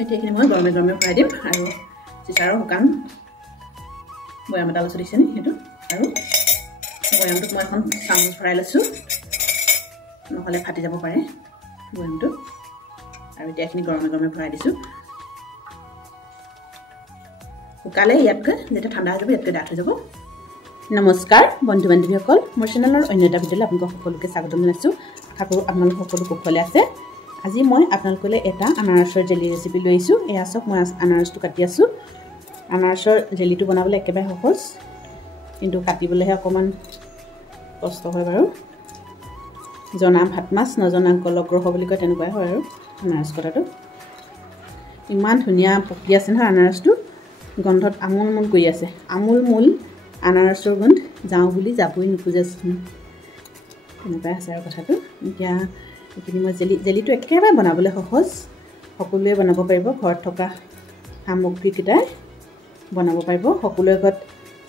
এইখিনি মই গৰমে গৰমে ভৰাই দিম আৰু চিচাৰৰ শুকান বয়াম এটা লৈছোঁ দিছে নি সেইটো আৰু বয়ামটোত মই এখন চামুচ ভৰাই লৈছোঁ নহ'লে ফাটি যাব পাৰে বয়ামটো আৰু এতিয়া এইখিনি গৰমে গৰমে ভৰাই দিছোঁ শুকালে ইয়াতকৈ যেতিয়া ঠাণ্ডা হৈ যাব ইয়াতকৈ ডাঠ হৈ যাব নমস্কাৰ বন্ধু বান্ধৱীসকল মোৰ চেনেলৰ অন্য এটা ভিডিঅ'লৈ আপোনালোকক সকলোকে স্বাগতম জনাইছোঁ আশা কৰোঁ আপোনালোক সকলো কুশলে আছে আজি মই আপোনালোকলৈ এটা আনাৰসৰ জেলি ৰেচিপি লৈ আহিছোঁ এয়া চাওক মই আনাৰসটো কাটি আছোঁ আনাৰসৰ জেলিটো বনাবলৈ একেবাৰে সহজ কিন্তু কাটিবলৈহে অকণমান কষ্ট হয় বাৰু জনা ভাত মাছ নজনা কলগ্ৰহ বুলি কয় তেনেকুৱাই হয় আৰু আনাৰস কটাটো ইমান ধুনীয়া পকি আছে নহয় আনাৰসটো গন্ধত আমোল মোল কৰি আছে আমোল মোল আনাৰসৰ গন্ধ যাওঁ বুলি যাবই নোখোজেচোন তেনেকুৱাই আছে আৰু কথাটো এতিয়া এইখিনি মই জেলিটো একেবাৰে বনাবলৈ সহজ সকলোৱে বনাব পাৰিব ঘৰত থকা সামগ্ৰীকেইটাই বনাব পাৰিব সকলোৱে ঘৰত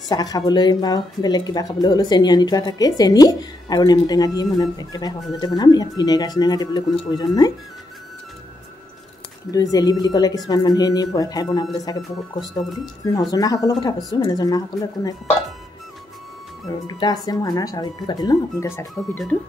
চাহ খাবলৈ বা বেলেগ কিবা খাবলৈ হ'লেও চেনি আনি থোৱা থাকে চেনি আৰু নেমু টেঙা দি মানে একেবাৰে সহজতে বনাম ইয়াত ভিনেগাৰ চিনেগাৰ দিবলৈ কোনো প্ৰয়োজন নাই কিন্তু জেলি বুলি ক'লে কিছুমান মানুহে এনেই ভয় খাই বনাবলৈ চাগে বহুত কষ্ট বুলি নজনাসকলৰ কথা কৈছোঁ মানে জনাসকলৰ একো নাই আৰু দুটা আছে মই আনাৰস আৰু এইটো কাটি লওঁ আপোনালোকে চাই থাকক ভিডিঅ'টো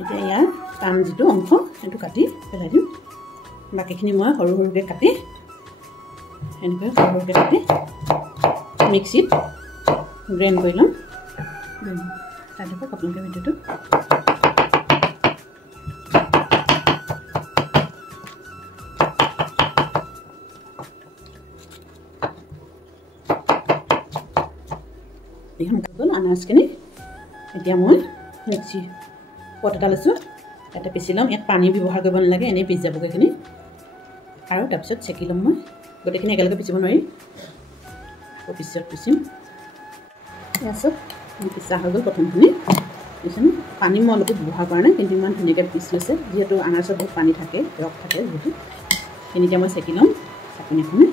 এতিয়া ইয়াৰ টান যিটো অংশ সেইটো কাটি পেলাই দিম বাকীখিনি মই সৰু সৰুকৈ কাটি এনেকৈ সৰু সৰুকৈ কাটি মিক্সিত গ্ৰাইণ্ড কৰি ল'ম তাৰপিছত আপোনালোকে ভিডিঅ'টো এইখন গ'ল আনাৰসখিনি এতিয়া মই মিক্সি পট এটা লৈছোঁ ইয়াতে পিচি ল'ম ইয়াত পানী ব্যৱহাৰ কৰিব নালাগে এনেই পিচি যাবগৈ এইখিনি আৰু তাৰপিছত চেকি ল'ম মই গোটেইখিনি একেলগে পিচিব নোৱাৰি পিছত পিচিম তাৰপিছত পিচা হৈ গ'ল প্ৰথমখিনি বুজিছেনে পানী মই অলপো ব্যৱহাৰ কৰা নাই কিন্তু ইমান ধুনীয়াকৈ পিচ লৈছে যিহেতু আনাৰসত বহুত পানী থাকে ৰস থাকে যিহেতু সেইখিনিতে মই চেকি ল'ম চাকনিখনে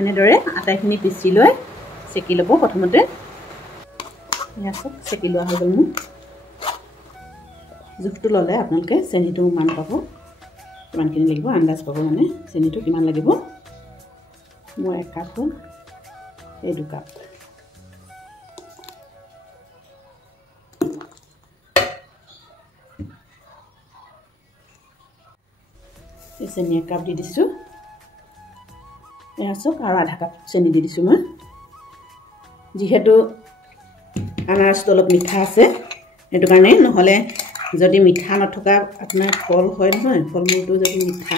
এনেদৰে আটাইখিনি পিচি লৈ চেকি ল'ব প্ৰথমতে ইয়াত চব চেকি লোৱা হৈ গ'ল মোৰ জোখটো ল'লে আপোনালোকে চেনিটো মান পাব কিমানখিনি লাগিব আন্দাজ পাব মানে চেনিটো কিমান লাগিব মোৰ 1 কাপ হ'ল এই 2 কাপ এই চেনি 1 কাপ দি দিছোঁ এয়া চাওক আৰু আধা কাপ চেনি দি দিছোঁ মই যিহেতু আনাৰসটো অলপ মিঠা আছে সেইটো কাৰণে নহ'লে যদি মিঠা নথকা আপোনাৰ ফল হয় নহয় ফল মূলটো যদি মিঠা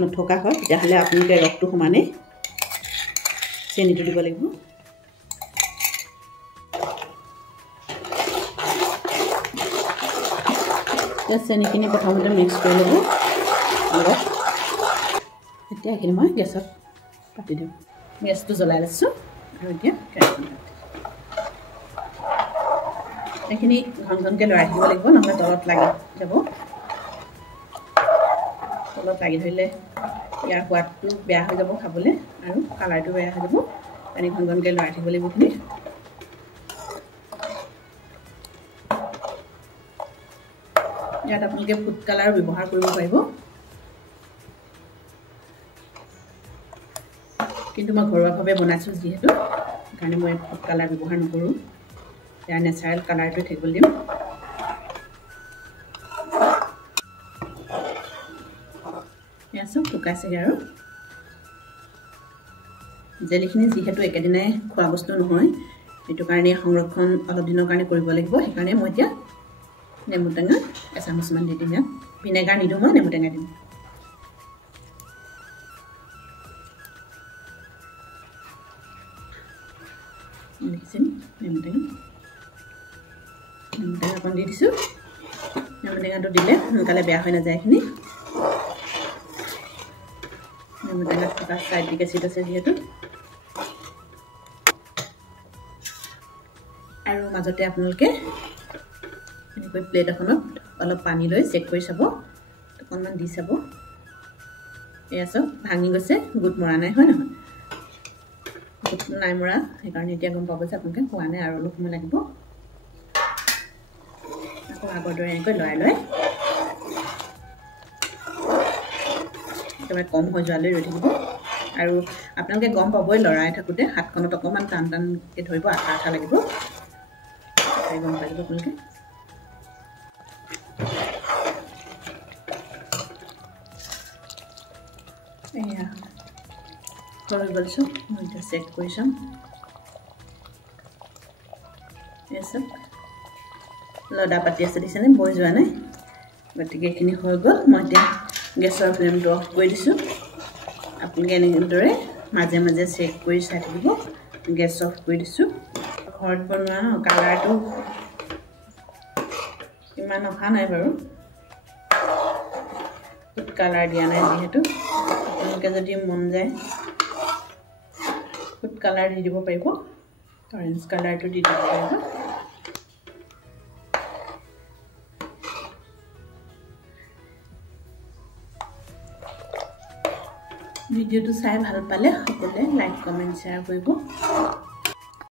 নথকা হয় তেতিয়াহ'লে আপোনালোকে ৰসটো সমানে চেনিটো দিব লাগিব চেনিখিনি প্ৰথমতে মিক্স কৰি ল'ব অলপ এতিয়া এইখিনি মই গেছত পাতি দিওঁ গেছটো জ্বলাই লৈছোঁ আৰু এতিয়া এইখিনি ঘন ঘনকৈ লৰাই থাকিব লাগিব নহ'লে তলত লাগি যাব তলত লাগি ধৰিলে ইয়াৰ সোৱাদটো বেয়া হৈ যাব খাবলৈ আৰু কালাৰটো বেয়া হৈ যাব পানী ঘন ঘনকৈ লৰাই থাকিব লাগিব এইখিনি ইয়াত আপোনালোকে ফুড কালাৰ ব্যৱহাৰ কৰিব পাৰিব কিন্তু মই ঘৰুৱাভাৱে বনাইছোঁ যিহেতু সেইকাৰণে মই ফুড কালাৰ ব্যৱহাৰ নকৰোঁ ইয়াৰ নেচাৰেল কালাৰটো থাকিবলৈ দিম এয়া চব শুকাইছেগৈ আৰু জেলিখিনি যিহেতু একেদিনাই খোৱা বস্তু নহয় সেইটো কাৰণে সংৰক্ষণ অলপ দিনৰ কাৰণে কৰিব লাগিব সেইকাৰণে মই এতিয়া নেমু টেঙা এচামুচমান দি দিম ইয়াত ভিনেগাৰ নিদিওঁ মই নেমু টেঙা দিম দেখিছেন নেমু টেঙা অকণ দি দিছোঁ নেমু টেঙাটো দিলে সোনকালে বেয়া হৈ নাযায় এইখিনি নেমু টেঙাত থকা চাইট্ৰিক এচিড আছে যিহেতু আৰু মাজতে আপোনালোকে এনেকৈ প্লেট এখনত অলপ পানী লৈ চেক কৰি চাব অকণমান দি চাব এয়া চব ভাঙি গৈছে গুট মৰা নাই হয় নহয় গুট নাই মৰা সেইকাৰণে এতিয়া গম পাব যে আপোনালোকে হোৱা নাই আৰু অলপ সময় লাগিব আকৌ আগৰ দৰে এনেকৈ লৰাই লৈ একেবাৰে কম হৈ যোৱালৈ ৰৈ থাকিব আৰু আপোনালোকে গম পাবই লৰাই থাকোঁতে হাতখনত অকণমান টান টানকৈ ধৰিব আঠা আঠা লাগিব গম পাই যাব আপোনালোকে এয়া হৈ গ'ল চব মই এতিয়া চেক কৰি চাম এয়া চব লদা পাতি আছে দিছেনে বৈ যোৱা নাই গতিকে এইখিনি হৈ গ'ল মই এতিয়া গেছৰ ফ্লেমটো অফ কৰি দিছোঁ আপোনালোকে এনেদৰে মাজে মাজে চেক কৰি চাই থাকিব গেছ অফ কৰি দিছোঁ ঘৰত বনোৱা কালাৰটো ইমান অহা নাই বাৰু ফুড কালাৰ দিয়া নাই যিহেতু আপোনালোকে যদি মন যায় ফুড কালাৰ দি দিব পাৰিব অৰেঞ্জ কালাৰটো দি দিব পাৰিব ভিডিঅ'টো চাই ভাল পালে সকলোৱে লাইক কমেণ্ট শ্বেয়াৰ কৰিব